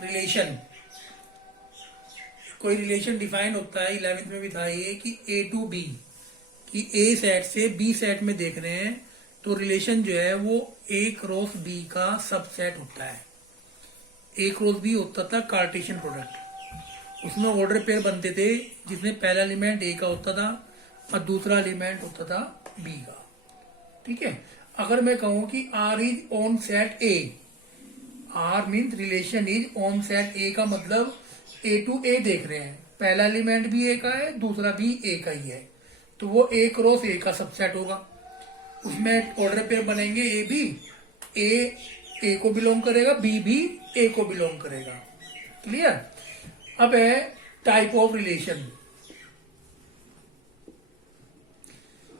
Relation, कोई relation define होता है, 11th में भी था ये कि ए टू बी, कि ए सेट से बी सेट में देख रहे हैं तो रिलेशन जो है वो ए क्रॉस बी का सबसेट होता है। ए क्रॉस बी होता था कार्टेशियन प्रोडक्ट, उसमें ऑर्डर पेयर बनते थे जिसमें पहला एलिमेंट ए का होता था और दूसरा एलिमेंट होता था बी का। ठीक है, अगर मैं कहूं कि R is on set A, R means relation is on set A का मतलब ए टू ए देख रहे हैं, पहला एलिमेंट भी ए का है दूसरा भी ए का ही है, तो वो ए क्रॉस ए का सबसेट होगा। उसमें ऑर्डर पेयर बनेंगे ए बी, ए को बिलोंग करेगा, बी भी ए को बिलोंग करेगा। क्लियर। अब है टाइप ऑफ रिलेशन।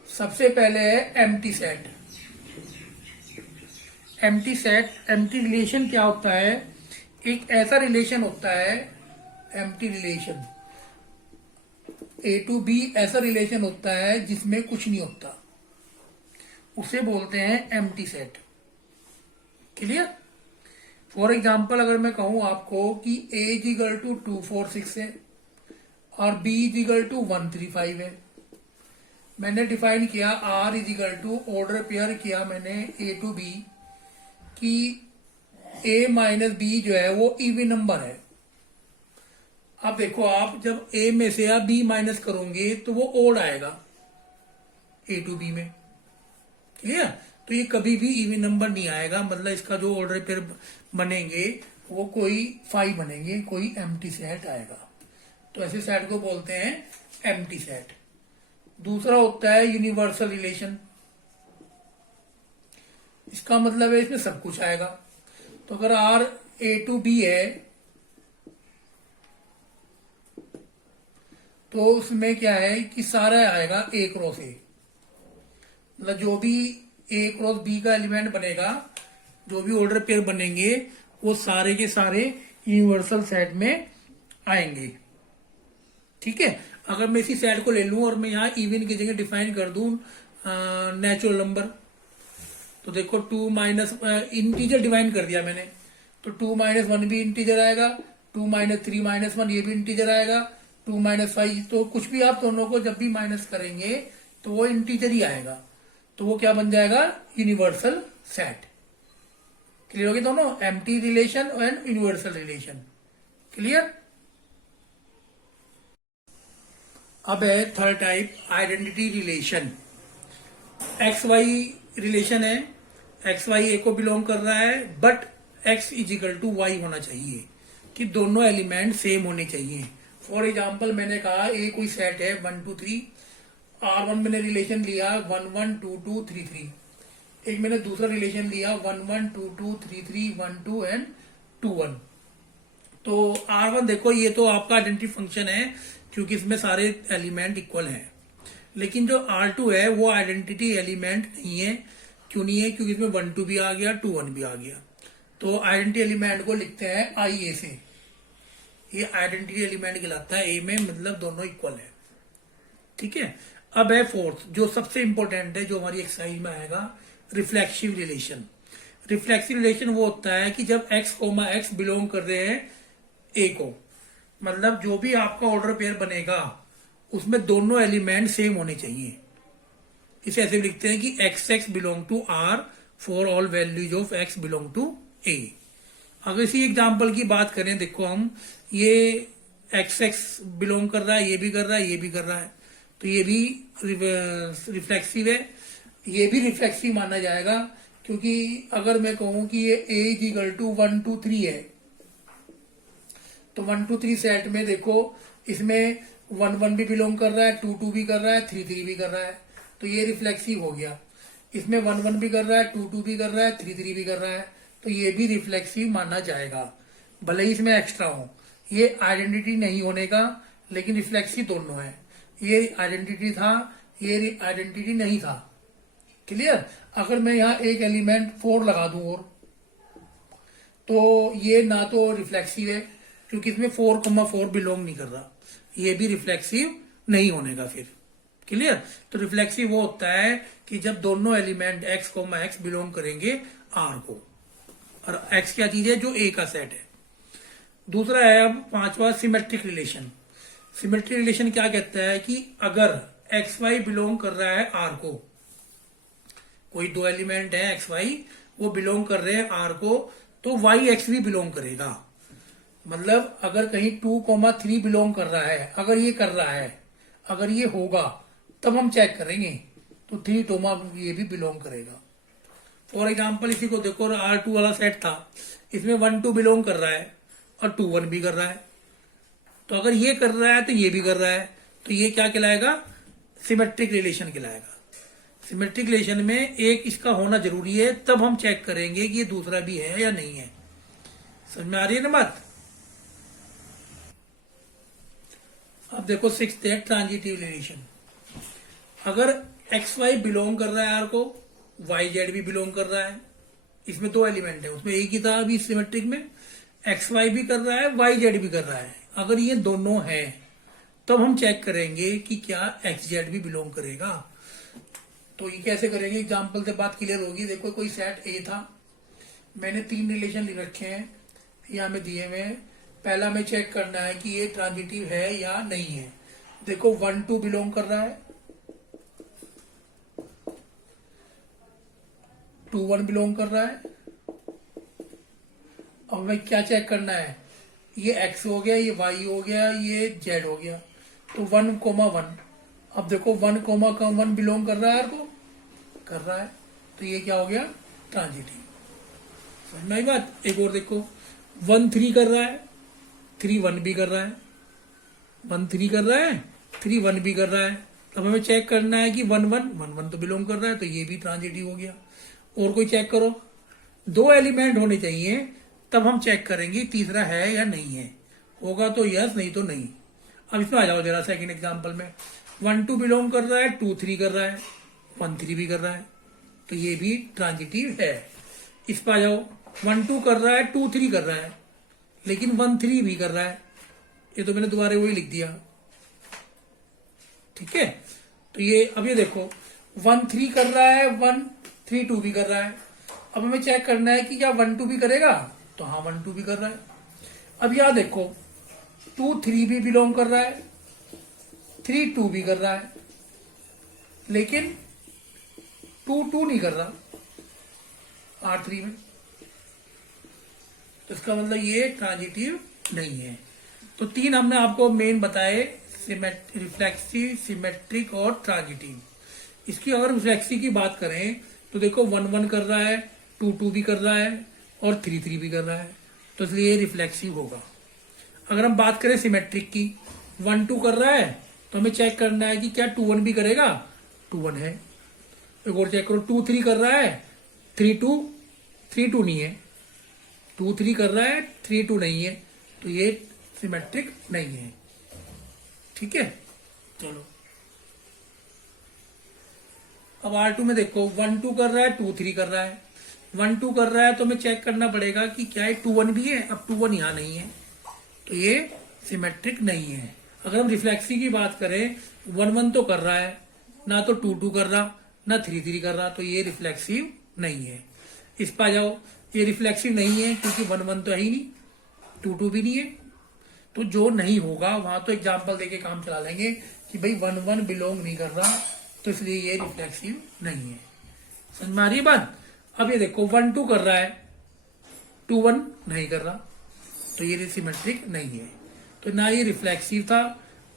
सबसे पहले है empty set. Empty set, empty relation क्या होता है? एक ऐसा रिलेशन होता है, empty relation, A to B ऐसा रिलेशन होता है जिसमें कुछ नहीं होता, उसे बोलते हैं empty set. Clear. For example अगर मैं कहूं आपको कि ए इज इक्वल टू 246 है और बी इज इक्वल टू 135 है, मैंने डिफाइन किया R is equal to, order pair किया मैंने ए टू बी कि ए माइनस बी जो है वो इवन नंबर है। अब देखो, आप जब ए में से आप बी माइनस करोगे तो वो ओड आएगा ए टू बी में। क्लियर। तो ये कभी भी इवन नंबर नहीं आएगा, मतलब इसका जो ऑर्डर पेयर बनेंगे वो कोई 5 बनेंगे, कोई एम्प्टी सेट आएगा। तो ऐसे सेट को बोलते हैं एम्प्टी सेट। दूसरा होता है यूनिवर्सल रिलेशन। इसका मतलब है इसमें सब कुछ आएगा। तो अगर आर ए टू बी है तो उसमें क्या है कि सारा आएगा ए क्रॉस ए, मतलब जो भी ए क्रॉस बी का एलिमेंट बनेगा, जो भी ऑर्डर पेयर बनेंगे वो सारे के सारे यूनिवर्सल सेट में आएंगे। ठीक है। अगर मैं इसी सेट को ले लूं और मैं यहाँ इवन की जगह डिफाइन कर दूं नेचुरल नंबर, तो देखो 2 माइनस इंटीजर डिफाइन कर दिया मैंने, तो 2 माइनस 1 भी इंटीजर आएगा, 2 माइनस 3 माइनस 1 ये भी इंटीजर आएगा, 2 माइनस 5, तो कुछ भी आप दोनों को जब भी माइनस करेंगे तो वो इंटीजर ही आएगा, तो वो क्या बन जाएगा? Universal set. क्लियर होगी दोनों, empty relation and universal relation. Clear. अब है third type, identity relation. X Y relation है, एक्स वाई ए को बिलोंग कर रहा है but X is equal to Y होना चाहिए, कि दोनों एलिमेंट सेम होने चाहिए। फॉर एग्जाम्पल मैंने कहा ए कोई सेट है 1 2 3, R1 मैंने रिलेशन लिया 1 1 2 2 3 3, एक मैंने दूसरा रिलेशन लिया 1 1 2 2 3 3 1 2 एंड 2 1। तो R1 देखो ये तो आपका आइडेंटिटी फंक्शन है क्योंकि इसमें सारे एलिमेंट इक्वल हैं, लेकिन जो R2 है वो आइडेंटिटी एलिमेंट नहीं है। क्यों नहीं है? क्योंकि इसमें 1 2 भी आ गया, 2 1 भी आ गया। तो आइडेंटिटी एलिमेंट को लिखते हैं आई ए से, ये आइडेंटिटी एलिमेंट कहलाता है ए में, मतलब दोनों इक्वल है। ठीक है। अब है फोर्थ, जो सबसे इंपॉर्टेंट है, जो हमारी एक्सरसाइज में आएगा, रिफ्लेक्सिव रिलेशन। रिफ्लेक्सिव रिलेशन वो होता है कि जब x कोमा x बिलोंग कर रहे हैं a को, मतलब जो भी आपका ऑर्डर पेयर बनेगा उसमें दोनों एलिमेंट सेम होने चाहिए। इसे ऐसे लिखते हैं कि x x belong to R for all values of x belong to A. अगर इसी एग्जाम्पल की बात करें, देखो हम ये एक्स एक्स बिलोंग कर रहा है, ये भी कर रहा है, ये भी कर रहा है, तो ये भी रिफ्लेक्सिव है, ये भी रिफ्लेक्सिव माना जाएगा। क्योंकि अगर मैं कहूं कि ये ए इज इक्वल टू 1 2 3 है, तो 1 2 3 सेट में देखो इसमें 1 1 भी बिलोंग कर रहा है, 2 2 भी कर रहा है, 3 3 भी कर रहा है, तो ये रिफ्लेक्सिव हो गया। इसमें 1 1 भी कर रहा है, 2 2 भी कर रहा है, 3 3 भी कर रहा है, तो ये भी रिफ्लेक्सिव माना जाएगा, भले ही इसमें एक्स्ट्रा हो। ये आइडेंटिटी नहीं होने का, लेकिन रिफ्लेक्सिव दोनों है। ये आइडेंटिटी था, ये आइडेंटिटी नहीं था। क्लियर। अगर मैं यहाँ एक एलिमेंट 4 लगा दूं और, तो ये ना तो रिफ्लेक्सिव है क्योंकि इसमें 4,4 बिलोंग नहीं कर रहा, ये भी रिफ्लेक्सिव नहीं होने का फिर। क्लियर। तो रिफ्लेक्सिव वो होता है कि जब दोनों एलिमेंट x, x बिलोंग करेंगे r को, और x क्या चीज है? जो a का सेट है। दूसरा है अब पांचवा सिमेट्रिक रिलेशन। सिमेट्रिक रिलेशन क्या कहता है कि अगर एक्स वाई बिलोंग कर रहा है आर को, कोई दो एलिमेंट है एक्स वाई, वो बिलोंग कर रहे हैं आर को, तो वाई एक्स भी बिलोंग करेगा। मतलब अगर कहीं 2,3 बिलोंग कर रहा है, अगर ये कर रहा है, अगर ये होगा तब हम चेक करेंगे, तो 3, ये भी बिलोंग करेगा। फॉर एग्जाम्पल इसी को देखो, R2 वाला सेट था, इसमें 1,2 बिलोंग कर रहा है और 2,1 भी कर रहा है। तो अगर ये कर रहा है तो ये भी कर रहा है, तो ये क्या कहलाएगा? सिमेट्रिक रिलेशन कहलाएगा। सिमेट्रिक रिलेशन में एक इसका होना जरूरी है, तब हम चेक करेंगे कि ये दूसरा भी है या नहीं है। समझ में आ रही है ना बात? अब देखो 6th है ट्रांजिटिव रिलेशन। अगर एक्स वाई बिलोंग कर रहा है आर को, वाई जेड भी बिलोंग कर रहा है, इसमें दो एलिमेंट है, उसमें एक ही था अभी सिमेट्रिक में, एक्स वाई भी कर रहा है, वाई जेड भी कर रहा है। अगर ये दोनों है तब हम चेक करेंगे कि क्या एक्स जेड भी बिलोंग करेगा। तो ये कैसे करेंगे? एग्जाम्पल से बात क्लियर होगी। देखो कोई सेट ए था, मैंने 3 रिलेशन लिख रखे हैं, यहाँ में दिए हुए हैं। पहला में चेक करना है कि ये ट्रांजिटिव है या नहीं है। देखो 1,2 बिलोंग कर रहा है, 2,1 बिलोंग कर रहा है। अब हमें क्या चेक करना है? ये x हो गया, ये y हो गया, ये z हो गया, तो 1,1। अब देखो 1,1 बिलोंग कर रहा है आर को, कर रहा है, तो ये क्या हो गया? ट्रांजिटिव। समझ में आई बात? एक और देखो 1,3 कर रहा है, 3,1 भी कर रहा है, 1,3 कर रहा है, 3,1 भी कर रहा है। अब हमें चेक करना है कि 1,1 तो बिलोंग कर रहा है, तो ये भी ट्रांजिटिव हो गया। और कोई चेक करो, 2 एलिमेंट होने चाहिए, तब हम चेक करेंगे तीसरा है या नहीं है। होगा तो यस, नहीं तो नहीं। अब इसमें आ जाओ जरा सेकंड एग्जांपल में। 1,2 बिलोंग कर रहा है, 2,3 कर रहा है, 1,3 भी कर रहा है, तो ये भी ट्रांजिटिव है। इस पर आ जाओ, 1,2 कर रहा है, 2,3 कर रहा है, लेकिन 1,3 भी कर रहा है। ये तो मैंने दोबारा वही लिख दिया, ठीक है। तो ये अब ये देखो 1,3 कर रहा है, 1,3,2 भी कर रहा है। अब हमें चेक करना है कि क्या 1,2 भी करेगा, तो हाँ 1,2 भी कर रहा है। अब यहां देखो 2,3 भी बिलोंग कर रहा है, 3,2 भी कर रहा है, लेकिन 2,2 नहीं कर रहा R3 में, तो इसका मतलब ये ट्रांजिटिव नहीं है। तो 3 हमने आपको मेन बताए, रिफ्लेक्सिव, सिमेट्रिक और ट्रांजिटिव। इसकी अगर रिफ्लेक्सिव की बात करें तो देखो 1,1 कर रहा है, 2,2 भी कर रहा है और 3,3 भी कर रहा है, तो इसलिए रिफ्लेक्सिव होगा। अगर हम बात करें सिमेट्रिक की, 1,2 कर रहा है, तो हमें चेक करना है कि क्या 2,1 भी करेगा, 2,1 है। एक और चेक करो, 2,3 कर रहा है, 3,2 नहीं है, 2,3 कर रहा है, 3,2 नहीं है, तो ये सिमेट्रिक नहीं है। ठीक है, चलो अब R2 में देखो 1,2 कर रहा है, 2,3 कर रहा है, 1,2 कर रहा है, तो हमें चेक करना पड़ेगा कि क्या ये 2,1 भी है। अब 2,1 यहां नहीं है, तो ये सिमेट्रिक नहीं है। अगर हम रिफ्लेक्सिव की बात करें, 1,1 तो कर रहा है, ना तो 2,2 कर रहा, ना 3,3 कर रहा, तो ये रिफ्लेक्सिव नहीं है। इस पर जाओ, ये रिफ्लेक्सिव नहीं है क्योंकि 1,1 तो है ही नहीं, 2,2 भी नहीं है, तो जो नहीं होगा वहां तो एग्जाम्पल देके काम चला लेंगे कि भाई 1,1 बिलोंग नहीं कर रहा, तो इसलिए ये रिफ्लेक्सिव नहीं है। समझ में आ रही बात? अब ये देखो 1,2 कर रहा है, 2,1 नहीं कर रहा, तो ये सिमेट्रिक नहीं है। तो ना ये रिफ्लेक्सिव था,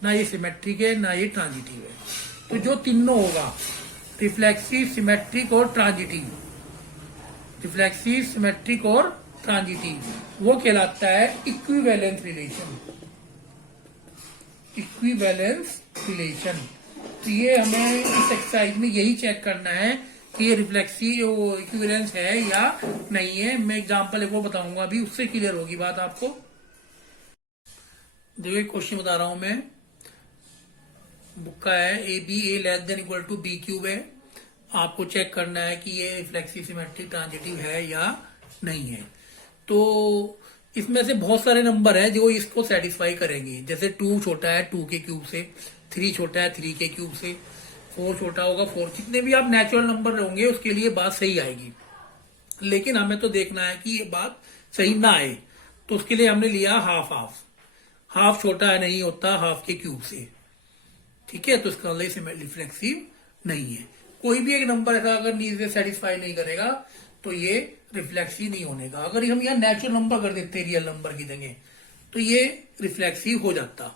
ना ये सिमेट्रिक है, ना ये ट्रांजिटिव है। तो जो तीनों होगा, रिफ्लेक्सिव, सिमेट्रिक और ट्रांजिटिव, रिफ्लेक्सिव, सिमेट्रिक और ट्रांजिटिव, वो कहलाता है इक्विवेलेंस रिलेशन। इक्विवेलेंस रिलेशन, तो ये हमें इस एक्सरसाइज में यही चेक करना है कि ये रिफ्लेक्सिव इक्विवेलेंस है या नहीं है। मैं एग्जांपल एक वो बताऊंगा अभी, उससे क्लियर होगी बात आपको। देखिए क्वेश्चन बता रहा हूं मैं, बुक का है, AB <= B³ है। आपको चेक करना है कि ये रिफ्लेक्सिव, सिमेट्रिक, ट्रांजिटिव है या नहीं है। तो इसमें से बहुत सारे नंबर है जो इसको सेटिस्फाई करेंगे। जैसे 2 छोटा है 2 के क्यूब से, 3 छोटा है 3 के क्यूब से, 4 छोटा होगा 4, जितने भी आप नेचुरल नंबर होंगे उसके लिए बात सही आएगी। लेकिन हमें तो देखना है कि ये बात सही ना आए, तो उसके लिए हमने लिया हाफ हाफ। हाफ छोटा नहीं होता हाफ के क्यूब से, ठीक है। तो इसका मतलब रिफ्लेक्सिव नहीं है। कोई भी एक नंबर ऐसा अगर नीड से सेटिस्फाई नहीं करेगा तो ये रिफ्लेक्सिव नहीं होने का। अगर हम यहाँ नेचुरल नंबर कर देते रियल नंबर की जगह तो ये रिफ्लेक्सिव हो जाता।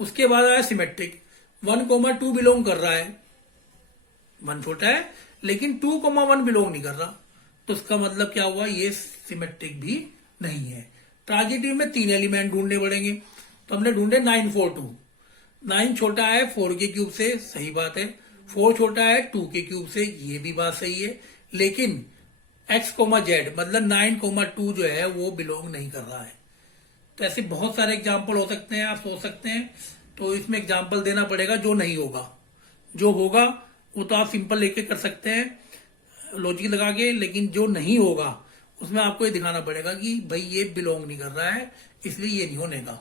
उसके बाद आया सिमेट्रिक। 1,2 बिलोंग कर रहा है, 1 छोटा है लेकिन 2,1 बिलोंग नहीं कर रहा, तो उसका मतलब क्या हुआ, ये सिमेट्रिक भी नहीं है। ट्रांजिटिव में 3 एलिमेंट ढूंढने पड़ेंगे, तो हमने ढूंढे 9, 4, 2। 9 छोटा है 4 के क्यूब से, सही बात है। 4 छोटा है 2 के क्यूब से, ये भी बात सही है। लेकिन x, z मतलब 9,2 जो है वो बिलोंग नहीं कर रहा है। तो ऐसे बहुत सारे एग्जाम्पल हो सकते हैं, आप सोच सकते हैं। तो इसमें एग्जाम्पल देना पड़ेगा जो नहीं होगा। जो होगा वो तो आप सिंपल लेके कर सकते हैं लॉजिक लगा के, लेकिन जो नहीं होगा उसमें आपको ये दिखाना पड़ेगा कि भाई ये बिलोंग नहीं कर रहा है, इसलिए ये नहीं होने का।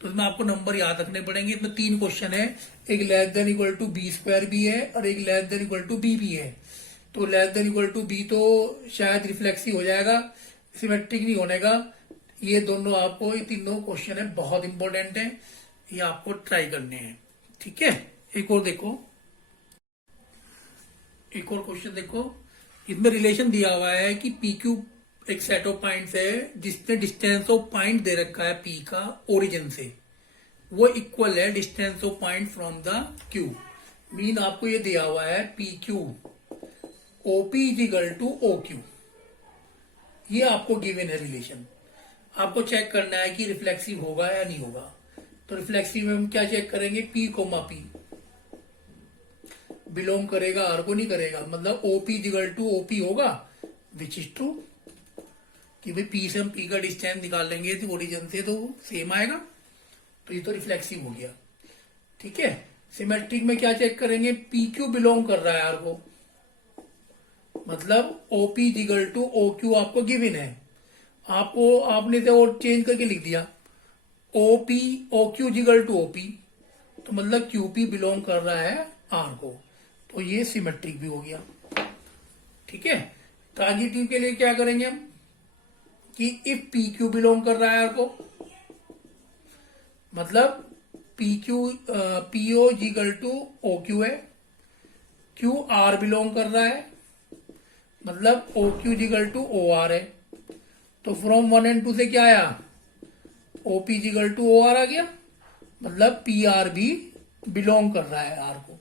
तो इसमें आपको नंबर याद रखने पड़ेंगे। इसमें 3 क्वेश्चन है, एक less than equal to B square भी है और एक less than equal to B भी है। तो less than equal to B तो शायद रिफ्लेक्सिव हो जाएगा, सिमेट्रिक नहीं होने का। ये दोनों आपको, ये तीनों क्वेश्चन है, बहुत इंपॉर्टेंट है, ये आपको ट्राई करने हैं, ठीक है। एक और देखो, एक और क्वेश्चन देखो। इसमें रिलेशन दिया हुआ है कि पी क्यू एक सेट ऑफ पॉइंट्स है जिसमें डिस्टेंस ऑफ पॉइंट दे रखा है पी का ओरिजिन से, वो इक्वल है distance of point from the Q. Mean आपको ये दिया हुआ है P Q OP is equal to O Q, ये आपको गिवन है रिलेशन। आपको चेक करना है कि रिफ्लेक्सिव होगा या नहीं होगा। तो रिफ्लेक्सिव में हम क्या चेक करेंगे, पी कोमा पी बिलोंग करेगा आर को नहीं करेगा, मतलब ओपी इक्वल टू ओपी होगा, विच इज ट्रू कि भाई पी से हम पी का डिस्टेंस निकाल लेंगे तो ओरिजिन से तो सेम आएगा, तो ये तो रिफ्लेक्सिव हो गया, ठीक है। सिमेट्रिक में क्या चेक करेंगे, पी क्यू बिलोंग कर रहा है आर को, मतलब OP equal to O Q आपको गिवन है। आपको आपने तो और चेंज करके लिख दिया OP O Q equal to OP, तो मतलब क्यूपी बिलोंग कर रहा है आर को, तो ये सिमेट्रिक भी हो गया, ठीक है। ट्रांजिटिव के लिए क्या करेंगे हम कि इफ पी क्यू बिलोंग कर रहा है आर को, मतलब P Q PO equal to O Q है, क्यू आर बिलोंग कर रहा है, मतलब O Q equal to O R है। तो फ्रॉम 1 एंड 2 से क्या आया, OP equal to O R आ गया, मतलब पी आर भी बिलोंग कर रहा है आर को।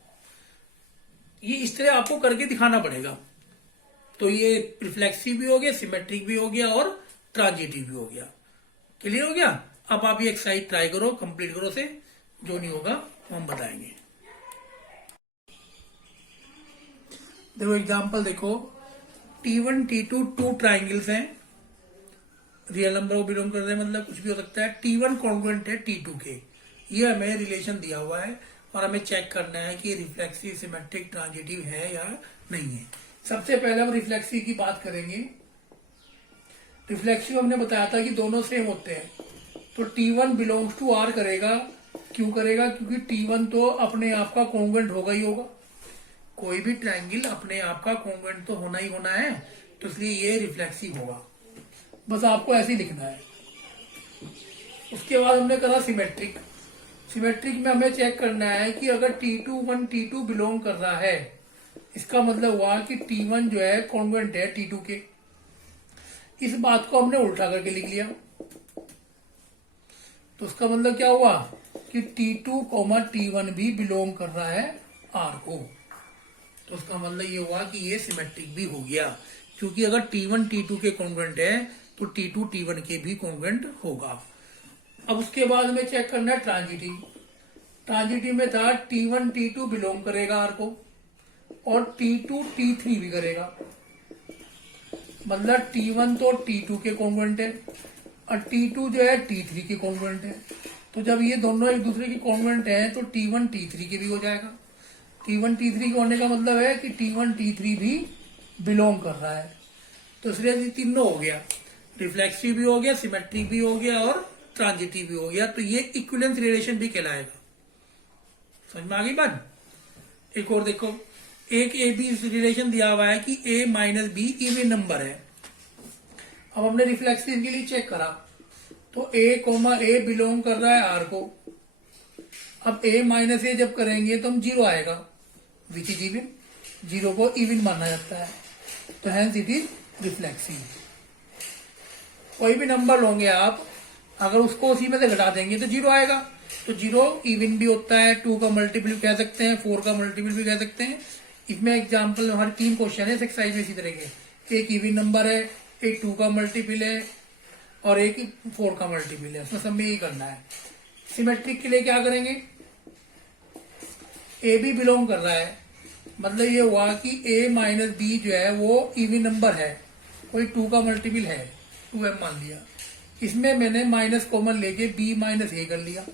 ये इस तरह आपको करके दिखाना पड़ेगा। तो ये रिफ्लेक्सिव भी हो गया, सिमेट्रिक भी हो गया और ट्रांजिटिव भी हो गया। क्लियर हो गया। अब आप ये एक्सरसाइज ट्राई करो, कंप्लीट करो से, जो नहीं होगा वो हम बताएंगे। देखो एग्जांपल देखो, T1 T2 2 ट्राइंगल्स हैं, रियल नंबर को बिलोंग कर रहे हैं, मतलब कुछ भी हो सकता है। T1 कॉन्ग्रुएंट है T2 के, ये हमें रिलेशन दिया हुआ है और हमें चेक करना है कि रिफ्लेक्सिव सिमेट्रिक ट्रांजिटिव है या नहीं है। सबसे पहले हम रिफ्लेक्सिव की बात करेंगे। रिफ्लेक्सिव हमने बताया था कि दोनों सेम होते हैं, तो T1 बिलोंग्स टू आर करेगा। क्यों करेगा, क्योंकि T1 तो अपने आप का कॉन्ग्रुएंट होगा ही होगा, कोई भी ट्रायंगल अपने आप का कॉन्ग्रुएंट तो होना ही होना है, तो इसलिए ये रिफ्लेक्सिव होगा। बस आपको ऐसे ही लिखना है। उसके बाद हमने करा सिमेट्रिक। सिमेट्रिक में हमें चेक करना है कि अगर T2 T2 बिलोंग कर रहा है, इसका मतलब हुआ कि T1 जो है कॉन्ग्रुएंट है T2 के। इस बात को हमने उल्टा करके लिख लिया, तो उसका मतलब क्या हुआ कि T2, T1 भी बिलोंग कर रहा है R को, तो उसका मतलब ये हुआ कि ये सिमेट्रिक भी हो गया, क्योंकि अगर T1 T2 के कॉन्ग्रुएंट है तो T2 T1 के भी कॉन्ग्रुएंट होगा। अब उसके बाद हमें चेक करना है ट्रांजिटिव। ट्रांजिटिव में था T1 T2 बिलोंग करेगा R को और T2 T3 भी करेगा, मतलब T1 तो T2 के कॉन्ग्रुएंट है और T2 जो है T3 के कॉन्ग्रुएंट है। तो जब ये दोनों एक दूसरे के कॉन्ग्रुएंट हैं तो T1 T3 के भी हो जाएगा। T1 T3 के होने का मतलब है कि T1 T3 भी बिलोंग कर रहा है। तो इसलिए तीनों हो गया, रिफ्लेक्सिव भी हो गया, सिमेट्रिक भी हो गया और ट्रांजिटिव भी हो गया। तो ये इक्विवेलेंस रिलेशन भी कहलाएगा। समझ में आ गई बात। एक और देखो, एक ए बी रिलेशन दिया हुआ है कि a minus be even number है। अब हमने रिफ्लेक्सिव के लिए चेक करा तो A बिलोंग कर रहा है आर को। अब A माइनस ए जब करेंगे तो हम जीरो आएगा, विच इज इवन, जीरो को इवन माना जाता है, तो हैंस इट इज रिफ्लेक्सिव। कोई भी नंबर लोगे आप, अगर उसको उसी में से घटा देंगे तो जीरो आएगा, तो जीरो इवन भी होता है, 2 का मल्टीपल भी कह सकते हैं, 4 का मल्टीपल भी कह सकते हैं। इसमें एग्जाम्पल हमारे 3 क्वेश्चन है इस एक्सरसाइज में इसी तरह के, एक इवन नंबर है, एक 2 का मल्टीपल है और एक 4 का मल्टीपल है, उसमें सब में यही करना है। सिमेट्रिक के लिए क्या करेंगे, ए बी बिलोंग कर रहा है, मतलब ये हुआ कि a माइनस बी जो है वो इवन नंबर है, कोई 2 का मल्टीपल है, 2m मान लिया, इसमें मैंने माइनस कॉमन लेके b माइनस ए कर लिया।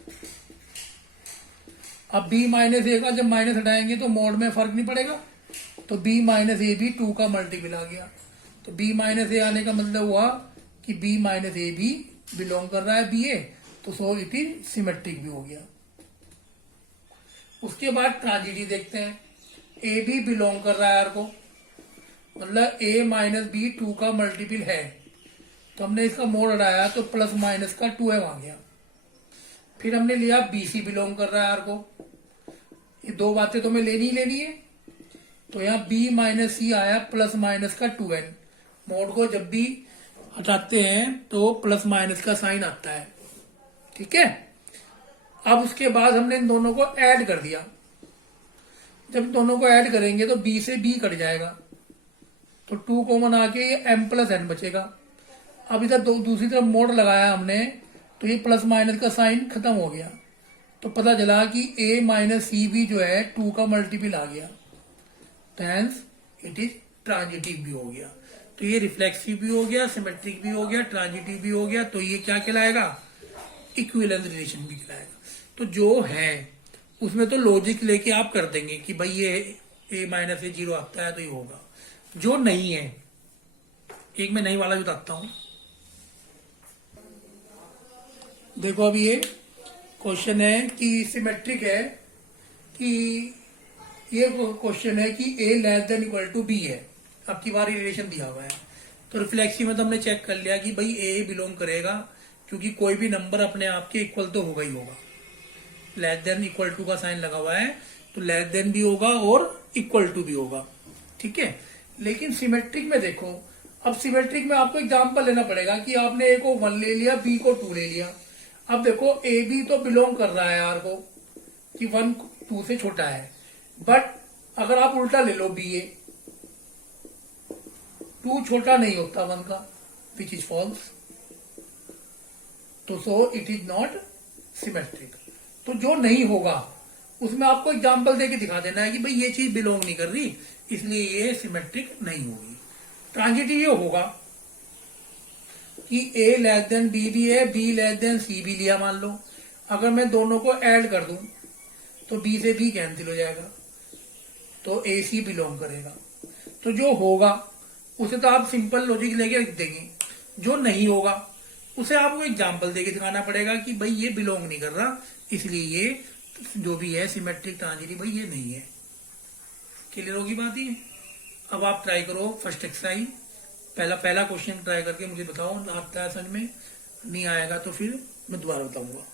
अब b माइनस ए का जब माइनस हटाएंगे तो मोड में फर्क नहीं पड़ेगा, तो b माइनस ए भी 2 का मल्टीपल आ गया, तो b माइनस ए आने का मतलब हुआ कि b माइनस ए भी बिलोंग कर रहा है बी ए, तो सो इट इज सिमेट्रिक भी हो गया। उसके बाद ट्रांजिटिव देखते हैं, ए बी बिलोंग कर रहा है आर को, मतलब a माइनस बी 2 का मल्टीपल है, तो हमने इसका मोड हटाया तो प्लस माइनस का 2m आ गया। फिर हमने लिया बी सी बिलोंग कर रहा है आर को, ये दो बातें तो हमें लेनी ही लेनी है, तो यहाँ b माइनस सी आया प्लस माइनस का 2n, मोड को जब भी हटाते हैं तो प्लस माइनस का साइन आता है, ठीक है। अब उसके बाद हमने इन दोनों को ऐड कर दिया, जब दोनों को ऐड करेंगे तो b से b कट जाएगा, तो 2 कॉमन आके ये m प्लस n बचेगा। अब इधर दूसरी तरफ मोड लगाया हमने तो ये प्लस माइनस का साइन खत्म हो गया, तो पता चला कि a माइनस सी भी जो है 2 का मल्टीपल आ गया, तो हैंस इट इज ट्रांजिटिव भी हो गया। तो ये रिफ्लेक्सिव भी हो गया, सिमेट्रिक भी हो गया, ट्रांजिटिव भी हो गया, तो ये क्या कहलाएगा, इक्विवेलेंस रिलेशन भी कहलाएगा। तो जो है उसमें तो लॉजिक लेके आप कर देंगे कि भाई ये a माइनस ए जीरो आता है तो ये होगा, जो नहीं है, एक मैं नहीं वाला भी बताता हूं। देखो अभी ये क्वेश्चन है कि सिमेट्रिक है, कि ये क्वेश्चन है कि a less than equal to b है, आपकी बारी रिलेशन दिया हुआ है, तो रिफ्लेक्सिव में तो हमने चेक कर लिया कि भाई a बिलोंग करेगा, क्योंकि कोई भी नंबर अपने आप के इक्वल तो होगा ही होगा, लेस देन इक्वल टू का साइन लगा हुआ है, तो लेस देन भी होगा और इक्वल टू भी होगा, ठीक है। लेकिन सिमेट्रिक में देखो, अब सिमेट्रिक में आपको एग्जांपल लेना पड़ेगा कि आपने a को 1 ले लिया, b को 2 ले लिया। अब देखो a b तो बिलोंग कर रहा है r को, कि 1 2 से छोटा है, बट अगर आप उल्टा ले लो b a, 2 छोटा नहीं होता 1 का, विच इज फॉल्स, तो so it is not symmetric. तो जो नहीं होगा उसमें आपको एग्जांपल देके दिखा देना है कि भाई ये चीज बिलोंग नहीं कर रही, इसलिए ये सिमेट्रिक नहीं होगी। ट्रांजिटिव ये होगा कि a लेस देन b भी है, b लेस देन c भी लिया मान लो, अगर मैं दोनों को ऐड कर दूं तो b से b कैंसिल हो जाएगा, तो a c बिलोंग करेगा। तो जो होगा उसे तो आप सिंपल लॉजिक लेके रख देंगे, जो नहीं होगा उसे आपको एग्जाम्पल देके दिखाना पड़ेगा कि भाई ये बिलोंग नहीं कर रहा, इसलिए ये जो भी है सिमेट्रिक ट्रांजिटिव भाई ये नहीं है। क्लियर होगी बात ही। अब आप ट्राई करो फर्स्ट एक्सरसाइज, पहला क्वेश्चन ट्राई करके मुझे बताओ आता है समझ में, नहीं आएगा तो फिर मैं दोबारा बताऊंगा।